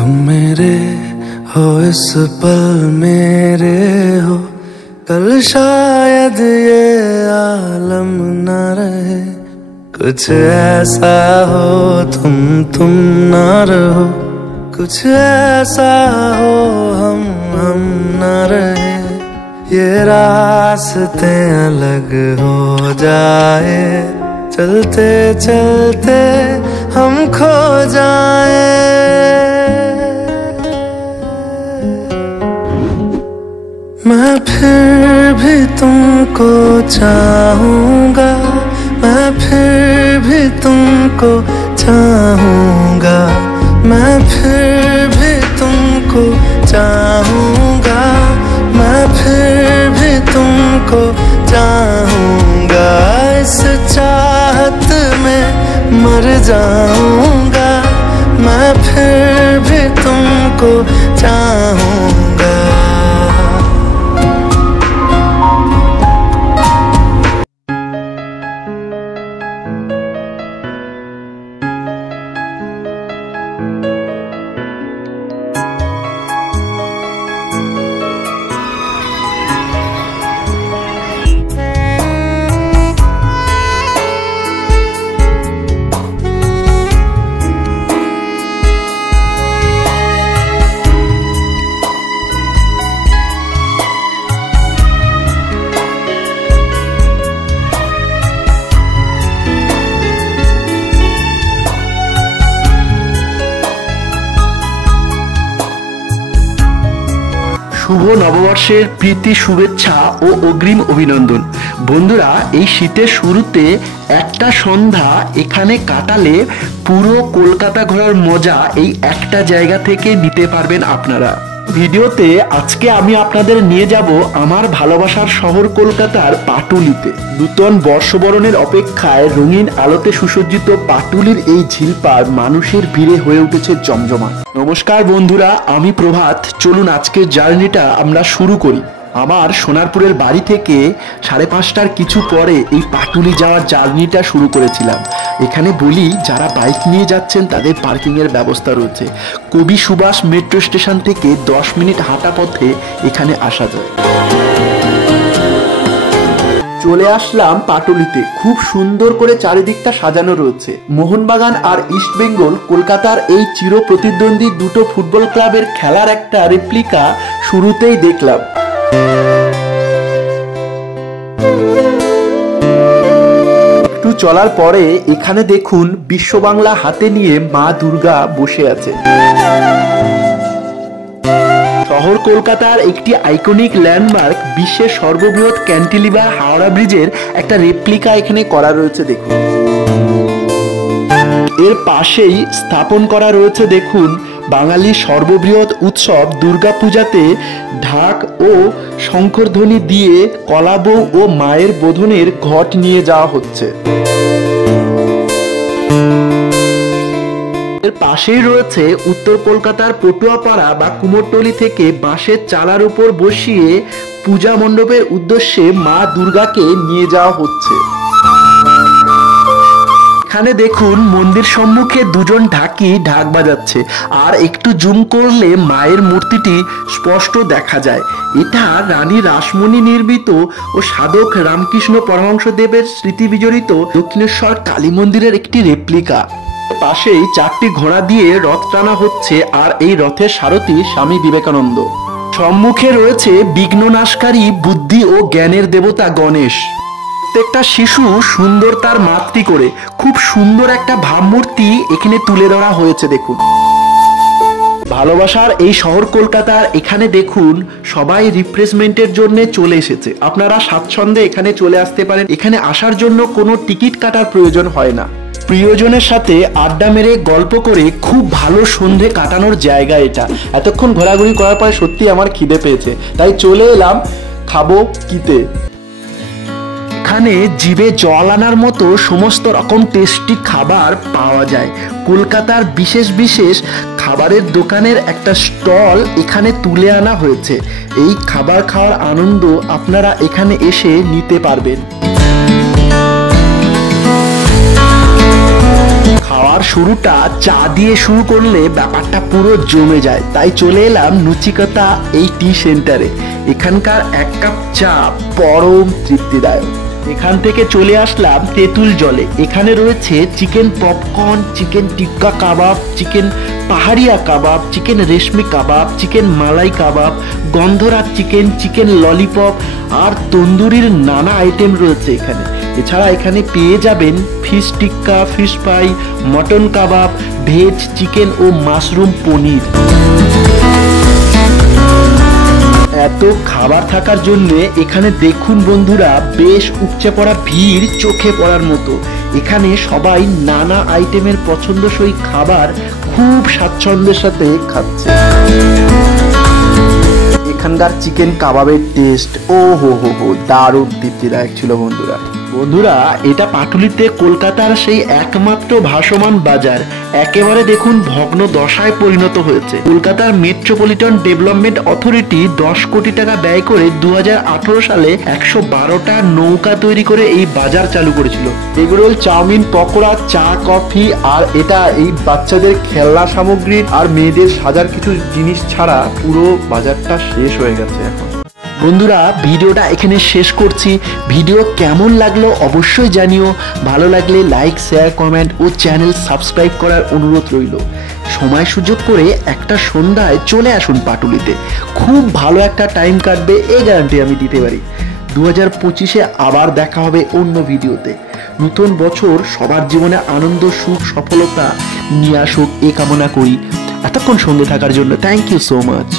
तुम मेरे हो इस पल मेरे हो, कल शायद ये आलम न रहे। कुछ ऐसा हो तुम न रहो, कुछ ऐसा हो हम न रहे। ये रास्ते अलग हो जाए, चलते चलते हम खो जाए। मैं फिर भी तुमको चाहूंगा, मैं फिर भी तुमको चाहूंगा, मैं फिर भी तुमको चाहूंगा, मैं फिर भी तुमको चाहूंगा। इस चाहत में मर जाऊंगा, मैं फिर भी तुमको चाहूंगा। শুভ নববর্ষের প্রীতি শুভেচ্ছা ও অগ্রিম অভিনন্দন। বন্ধুরা, এই শীতের শুরুতে একটা সন্ধ্যা এখানে কাটালে পুরো কলকাতা ঘোরার মজা এই একটা জায়গা থেকে নিতে পারবেন আপনারা। ভিডিওতে আজকে আমি আপনাদের নিয়ে যাব আমার ভালোবাসার শহর কলকাতার পাটুলিতে। নূতন বর্ষবরণের অপেক্ষায় রঙিন আলোতে সুসজ্জিত পাটুলির এই ঝিলপাড় মানুষের ভিড়ে হয়ে উঠেছে জমজমাট। নমস্কার বন্ধুরা, আমি প্রভাত। চলুন আজকের জার্নিটা আমরা শুরু করি। আমার সোনারপুরের বাড়ি থেকে 5:30টার কিছু পরে এই পাটুলি যাওয়ার জার্নিটা শুরু করেছিলাম। এখানে বলি, যারা বাইক নিয়ে যাচ্ছেন তাদের পার্কিংয়ের ব্যবস্থা রয়েছে। কবি সুভাষ মেট্রো স্টেশন থেকে 10 মিনিট হাঁটা পথে এখানে আসা যায়। চলে আসলাম পাটুলিতে। খুব সুন্দর করে চারিদিকটা সাজানো রয়েছে। মোহনবাগান আর ইস্ট বেঙ্গল কলকাতার এই চির প্রতিদ্বন্দ্বী দুটো ফুটবল ক্লাবের খেলার একটা রেপ্লিকা শুরুতেই দেখলাম। একটু চলার পরে এখানে দেখুন বিশ্ব বাংলা হাতে নিয়ে মা দুর্গা বসে আছে। শহর কলকাতার একটি আইকনিক ল্যান্ডমার্ক, বিশ্বের সর্ববৃহৎ ক্যান্টিলিভার হাওড়া ব্রিজের একটা রেপ্লিকা এখানে করা রয়েছে দেখুন। এর পাশেই স্থাপন করা রয়েছে দেখুন বাঙালির সর্ববৃহৎ উৎসব দুর্গাপূজাতে ঢাক ও শঙ্খধ্বনি দিয়ে কলাবউ ও মায়ের বোধনের ঘট নিয়ে যাওয়া হচ্ছে। এর পাশেই রয়েছে উত্তর কলকাতার পটুয়াপাড়া বা কুমোরটুলি থেকে বাঁশের চালার উপর বসিয়ে পূজা মণ্ডপের উদ্দেশ্যে মা দুর্গাকে নিয়ে যাওয়া হচ্ছে। এখানে দেখুন মন্দির সম্মুখে দুজন ঢাকি ঢাক বাজাচ্ছে, আর একটু জুম করলে মায়ের মূর্তিটি স্পষ্ট দেখা যায়। এটা রানী রাসমণি নির্মিত ও সাধক রামকৃষ্ণ পরমহংসদেবের স্মৃতি বিজড়িত দক্ষিণেশ্বর কালী মন্দিরের একটি রেপ্লিকা। পাশেই 4টি ঘোড়া দিয়ে রথ টানা হচ্ছে, আর এই রথের সারথি স্বামী বিবেকানন্দ। সম্মুখে রয়েছে বিঘ্ননাশকারী বুদ্ধি ও জ্ঞানের দেবতা গণেশ। প্রত্যেকটা শিশু সুন্দর তার মাতৃ করে খুব সুন্দর একটা ভাবমূর্তি এখানে তুলে ধরা হয়েছে দেখুন। ভালোবাসার এই শহর কলকাতার এখানে দেখুন সবাই রিফ্রেশমেন্টের জন্য চলে এসেছে। আপনারা স্বাচ্ছন্দ্যে এখানে চলে আসতে পারেন। এখানে আসার জন্য কোনো টিকিট কাটার প্রয়োজন হয় না। প্রিয়জনের সাথে আড্ডা মেরে গল্প করে খুব ভালো সন্ধে কাটানোর জায়গা এটা। এতক্ষণ ঘোরাঘুরি করার পরে সত্যি আমার খিদে পেয়েছে, তাই চলে এলাম খাবো কিতে। এখানে জিভে জল আনার মতো সমস্ত রকম টেস্টি খাবার পাওয়া যায়। কলকাতার বিশেষ বিশেষ খাবারের দোকানের একটা স্টল এখানে তুলে আনা হয়েছে। এই খাবার খাওয়ার আনন্দ আপনারা এখানে এসে নিতে পারবেন। খাওয়ার শুরুটা চা দিয়ে শুরু করলে ব্যাপারটা পুরো জমে যায়, তাই চলে এলাম নচিকেতা এই টি সেন্টারে। এখানকার এক কাপ চা পরম তৃপ্তিদায়ক। এখান থেকে চলে আসলাম তেঁতুল জলে। এখানে রয়েছে চিকেন পপকর্ন, চিকেন টিক্কা কাবাব, চিকেন পাহাড়িয়া কাবাব, চিকেন রেশমি কাবাব, চিকেন মালাই কাবাব, গন্ধরাজ চিকেন, চিকেন ললিপপ আর তন্দুরির নানা আইটেম রয়েছে এখানে। এছাড়া এখানে পেয়ে যাবেন ফিশ টিক্কা, ফিশ ফ্রাই, মটন কাবাব, ভেজ চিকেন ও মাশরুম পনির। এত খাবার থাকার জন্য এখানে দেখুন বন্ধুরা, বেশ উপচে পড়া ভিড় চোখে পড়ার মতো। এখানে সবাই নানা আইটেমের পছন্দসই খাবার খুব স্বাচ্ছন্দ্যের সাথে খাচ্ছে। এখানকার চিকেন কাবাবের টেস্ট ও হো দারুণ তৃপ্তিদায়ক ছিল বন্ধুরা। এটা পাটুলিতে কলকাতার সেই একমাত্র ভাসমান বাজার, একেবারে দেখুন ভগ্ন দশায় পরিণত হয়েছে। কলকাতার মেট্রোপলিটন ডেভেলপমেন্ট অথরিটি 10 কোটি টাকা ব্যয় করে 2018 সালে 112টা নৌকা তৈরি করে এই বাজার চালু করেছিল। এগরোল, চাউমিন, পকোড়া, চা, কফি আর এটা এই বাচ্চাদের খেলনা সামগ্রী আর মেয়েদের সাজার কিছু জিনিস ছাড়া পুরো বাজারটা শেষ হয়ে গেছে এখন। বন্ধুরা, ভিডিওটা এখানে শেষ করছি। ভিডিও কেমন লাগলো অবশ্যই জানিও। ভালো লাগলে লাইক, শেয়ার, কমেন্ট ও চ্যানেল সাবস্ক্রাইব করার অনুরোধ রইল। সময় সুযোগ করে একটা সন্ধ্যায় চলে আসুন পাটুলিতে, খুব ভালো একটা টাইম কাটবে, এই গ্যারান্টি আমি দিতে পারি। 2025-এ আবার দেখা হবে অন্য ভিডিওতে। নতুন বছর সবার জীবনে আনন্দ, সুখ, সফলতা নিয়ে আসুক এ কামনা করি। এতক্ষণ সঙ্গে থাকার জন্য থ্যাংক ইউ সো মাচ।